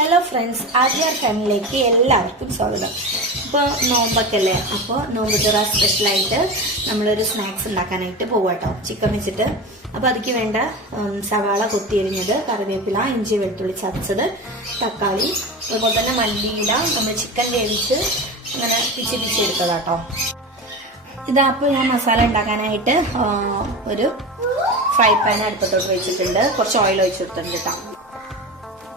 Hello friends, ആദ്യാർ ഫാമിലിയിലേക്ക് എല്ലാവർക്കും സ്വാഗതം. ഇപ്പോൾ നോമ്പൊക്കെ അല്ലേ, അപ്പോൾ നോമ്പ് തുറ സ്പെഷ്യലായിട്ട് നമ്മളൊരു സ്നാക്സ് ഉണ്ടാക്കാനായിട്ട് പോവാട്ടോ, ചിക്കൻ വെച്ചിട്ട്. അപ്പോൾ അതിക്ക് വേണ്ട സവാള കൊത്തിയരിഞ്ഞത്, കറിവേപ്പില, ഇഞ്ചി വെളുത്തുള്ളി ചതച്ചത്, തക്കാളി, അതുപോലെ തന്നെ മല്ലിയില, നമ്മൾ ചിക്കൻ വേവിച്ച് അങ്ങനെ പിച്ചി എടുത്തതാട്ടോ. ഇതപ്പോൾ ഞാൻ മസാല ഉണ്ടാക്കാനായിട്ട് ഒരു ഫ്രൈ പാൻ അടുപ്പത്തോട്ട് വെച്ചിട്ടുണ്ട്, കുറച്ച് ഓയിൽ ഒഴിച്ചു കൊടുത്തിട്ടുണ്ട് കേട്ടോ.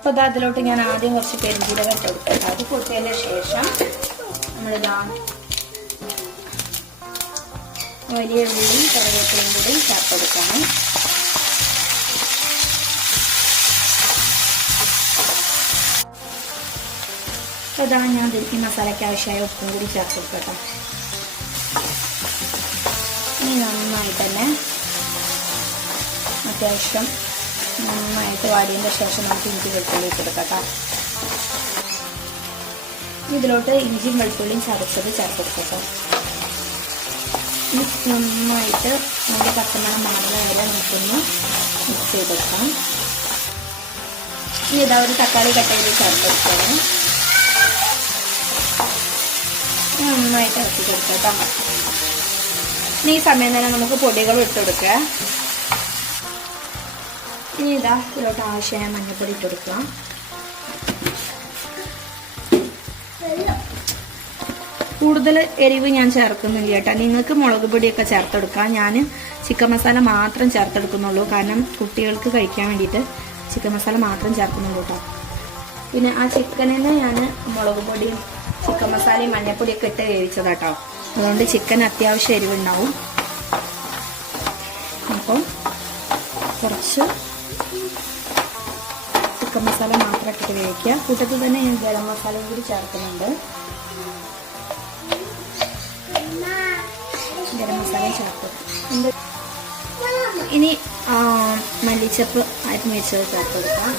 അപ്പോൾ അതിലോട്ട് ഞാൻ ആദ്യം കുറച്ച് പെരുംജീരകം ഇട്ട് കൊടുക്കാം. അത് പൊട്ടിയതിന് ശേഷം നമ്മളിതാ വലിയ ഉള്ളിയും കറിവേപ്പിലയും കൂടി ചേർത്ത് കൊടുക്കണം. അപ്പോൾ ഇതാ ഞാൻ ഇതിലേക്ക് മസാലയ്ക്ക് ആവശ്യമായ ഉപ്പും കൂടി ചേർത്ത് കൊടുക്കട്ടോ. ഇനി നന്നായിട്ട് തന്നെ അത്യാവശ്യം നന്നായിട്ട് വാടിയതിൻ്റെ ശേഷം നമുക്ക് ഇഞ്ചി വെളുത്തുള്ളി കൊടുക്കാം. ഇതിലോട്ട് ഇഞ്ചിയും വെളുത്തുള്ളിയും ചതച്ചത് ചേർത്ത് കൊടുക്കാം. നന്നായിട്ട് നമ്മുടെ പച്ചമണം മാറുന്ന വരെ നമുക്കൊന്ന് മിക്സ് ചെയ്തെടുക്കാം. ഇനി ഇതാ ഒരു തക്കാളി കട്ട് ചെയ്ത് ചേർത്ത് കൊടുക്കണം. നന്നായിട്ട് ഇറക്കി കൊടുക്കാം. ഇനി ഈ സമയം തന്നെ നമുക്ക് പൊടികൾ ഇട്ട് കൊടുക്കുക. ഇനി ഇതാ ഇതിലോട്ട് ആവശ്യമായ മഞ്ഞൾപ്പൊടി ഇട്ട് കൊടുക്കാം. കൂടുതൽ എരിവ് ഞാൻ ചേർക്കുന്നില്ല കേട്ടോ. നിങ്ങൾക്ക് മുളക് പൊടിയൊക്കെ ചേർത്തെടുക്കാം. ഞാൻ ചിക്കൻ മസാല മാത്രം ചേർത്തെടുക്കുന്നുള്ളൂ, കാരണം കുട്ടികൾക്ക് കഴിക്കാൻ വേണ്ടിയിട്ട് ചിക്കൻ മസാല മാത്രം ചേർക്കുന്നുള്ളൂ കേട്ടോ. പിന്നെ ആ ചിക്കനിന് ഞാൻ മുളക് പൊടിയും ചിക്കൻ മസാലയും മഞ്ഞൾപ്പൊടിയൊക്കെ ഇട്ട് വേവിച്ചതാട്ടോ. അതുകൊണ്ട് ചിക്കൻ അത്യാവശ്യം എരിവുണ്ടാവും. അപ്പം കുറച്ച് ചിക്കൻ മസാല മാത്രം ഇട്ടിട്ട് വേവിക്കുക. കൂട്ടത്തിൽ തന്നെ ഞാൻ ഗരം മസാലയും കൂടി ചേർക്കുന്നുണ്ട്. ഗരം മസാലയും ചേർത്ത് ഇനി മല്ലിച്ചപ്പ് അരിഞ്ഞ് വെച്ചത് ചേർത്ത് കൊടുക്കാം.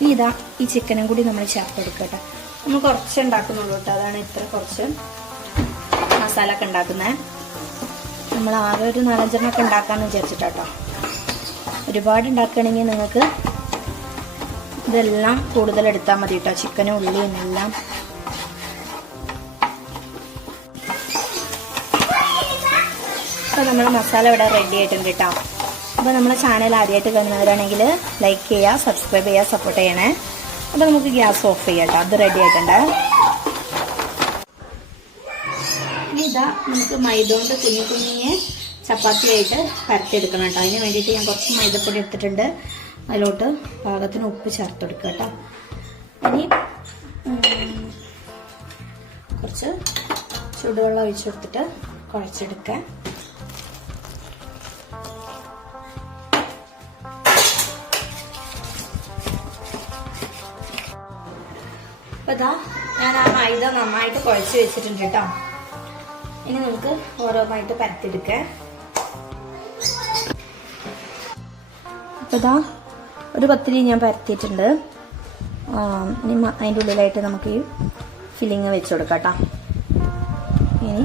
ഇനി ഇതാ ഈ ചിക്കനും കൂടി നമ്മൾ ചേർത്തെടുക്കട്ടെ. നമ്മൾ കുറച്ച് ഉണ്ടാക്കുന്നുള്ളൂ കേട്ടോ, അതാണ് ഇത്ര കുറച്ച് മസാല ഒക്കെ ഉണ്ടാക്കുന്നത്. നമ്മൾ ആകെ ഒരു 4-5 ഒക്കെ ഉണ്ടാക്കാമെന്ന് വിചാരിച്ചിട്ടോ. ഒരുപാട് ഉണ്ടാക്കുകയാണെങ്കിൽ നിങ്ങൾക്ക് ഇതെല്ലാം കൂടുതൽ എടുത്താൽ മതി കേട്ടോ, ചിക്കനും ഉള്ളിയും എല്ലാം. അപ്പോൾ നമ്മുടെ മസാല ഇവിടെ റെഡി ആയിട്ടുണ്ട് കേട്ടോ. അപ്പോൾ നമ്മുടെ ചാനൽ ആദ്യമായിട്ട് കാണുന്നവരാണെങ്കിൽ ലൈക്ക് ചെയ്യുക, സബ്സ്ക്രൈബ് ചെയ്യുക, സപ്പോർട്ട് ചെയ്യണേ. അപ്പോൾ നമുക്ക് ഗ്യാസ് ഓഫ് ചെയ്യാം കേട്ടോ. അത് റെഡി ആയിട്ടുണ്ട്. ഇനി ഇതാ നമുക്ക് മൈദ കൊണ്ട് കുഞ്ഞിയെ ചപ്പാത്തിയായിട്ട് പരത്തിയെടുക്കണം കേട്ടോ. അതിന് വേണ്ടിയിട്ട് ഞാൻ കുറച്ച് മൈദപ്പൊടി എടുത്തിട്ടുണ്ട്. അതിലോട്ട് പാകത്തിന് ഉപ്പ് ചേർത്ത് കൊടുക്കുക കേട്ടോ. ഇനി കുറച്ച് ചൂടുവെള്ളം ഒഴിച്ചു കൊടുത്തിട്ട് കുഴച്ചെടുക്കാം. അപ്പോൾ ഇതാ ഞാൻ ആ മൈദ നന്നായിട്ട് കുഴച്ച് വെച്ചിട്ടുണ്ട് കേട്ടോ. ഇനി നമുക്ക് ഓരോന്നായിട്ട് പരത്തിയെടുക്കാം. അപ്പോൾ ഇതാ ഒരു പത്തിരി ഞാൻ പരത്തിയിട്ടുണ്ട്. ഇനി അതിൻ്റെ ഉള്ളിലായിട്ട് നമുക്ക് ഈ ഫില്ലിങ് വെച്ച് കൊടുക്കാം കേട്ടോ. ഇനി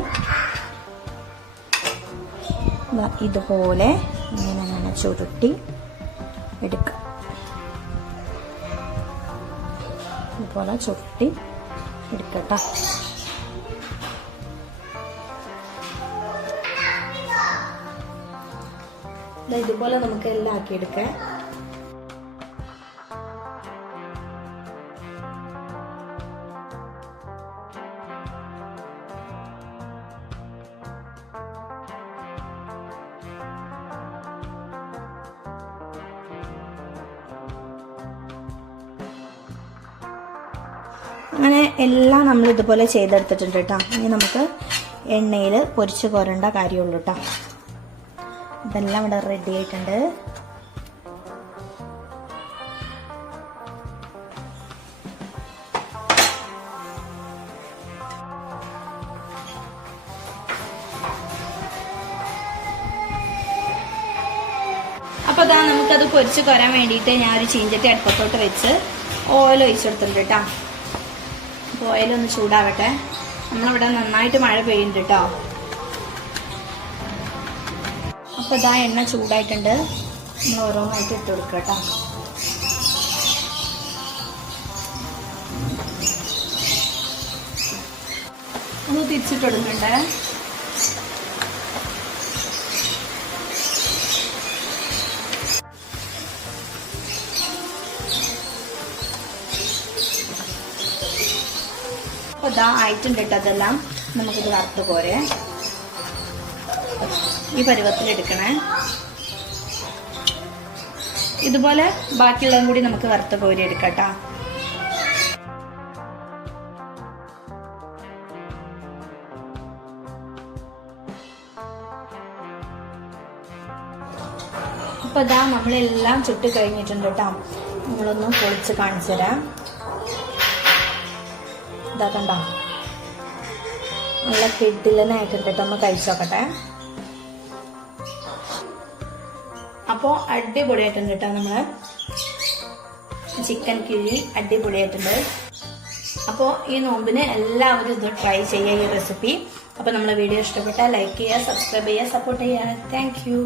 ഇതുപോലെ ഇങ്ങനെ ചുരുട്ടി എടുക്കാം. ഇതുപോലെ ചുരുട്ടി എടുക്കട്ടോ. ഇതുപോലെ നമുക്ക് എല്ലാം ആക്കിയെടുക്കാം. അങ്ങനെ എല്ലാം നമ്മൾ ഇതുപോലെ ചെയ്തെടുത്തിട്ടുണ്ട് കേട്ടോ. ഇനി നമുക്ക് എണ്ണയിൽ പൊരിച്ച് കോരേണ്ട കാര്യമുള്ളൂ കേട്ടോ. ഇതെല്ലാം ഇവിടെ റെഡി ആയിട്ടുണ്ട്. അപ്പോൾ അതാ നമുക്കത് പൊരിച്ച് കോരാൻ വേണ്ടിയിട്ട് ഞാൻ ഒരു ചീഞ്ചട്ടി അടുപ്പത്തോട്ട് വെച്ച് ഓയിൽ ഒഴിച്ചു കൊടുത്തിട്ടുണ്ട് കേട്ടോ. അപ്പോൾ ഓയിലൊന്ന് ചൂടാവട്ടെ. നമ്മളിവിടെ നന്നായിട്ട് മഴ പെയ്യുന്നുണ്ട് കേട്ടോ. അപ്പോൾ ഇതാ എണ്ണ ചൂടായിട്ടുണ്ട്. നമ്മൾ ഓരോന്നായിട്ട് ഇട്ട് കൊടുക്കുക കേട്ടോ. ഒന്ന് തിരിച്ചിട്ട് കൊടുക്കണ്ടേ. അപ്പോൾ ഇതാ ആയിട്ടുണ്ട് കേട്ടോ. അതെല്ലാം നമുക്കിത് വറുത്ത് പോരെ. ഈ പരുവത്തിലെടുക്കണേ. ഇതുപോലെ ബാക്കിയുള്ളതും കൂടി നമുക്ക് വറുത്ത് കോരി എടുക്കാം കേട്ടോ. അപ്പോൾ ഇതാ നമ്മളെല്ലാം ചുട്ട് കഴിഞ്ഞിട്ടുണ്ട് കേട്ടോ. നമ്മളൊന്ന് പൊളിച്ച് കാണിച്ചു തരാം. ഇതാ കണ്ടോ, നല്ല കിഡിലനായിട്ടുണ്ട് കേട്ടോ. ഒന്ന് കഴിച്ചു നോക്കട്ടെ. അപ്പോൾ അടിപൊളിയായിട്ടുണ്ട് കേട്ടോ. നമ്മള് ചിക്കൻ കിഴി അടിപൊളിയായിട്ടുണ്ട്. അപ്പോൾ ഈ നോമ്പിന് എല്ലാവരും ഇത് ട്രൈ ചെയ്യുക, ഈ റെസിപ്പി. അപ്പോൾ നമ്മളെ വീഡിയോ ഇഷ്ടപ്പെട്ടാൽ ലൈക്ക് ചെയ്യുക, സബ്സ്ക്രൈബ് ചെയ്യുക, സപ്പോർട്ട് ചെയ്യുക. Thank you.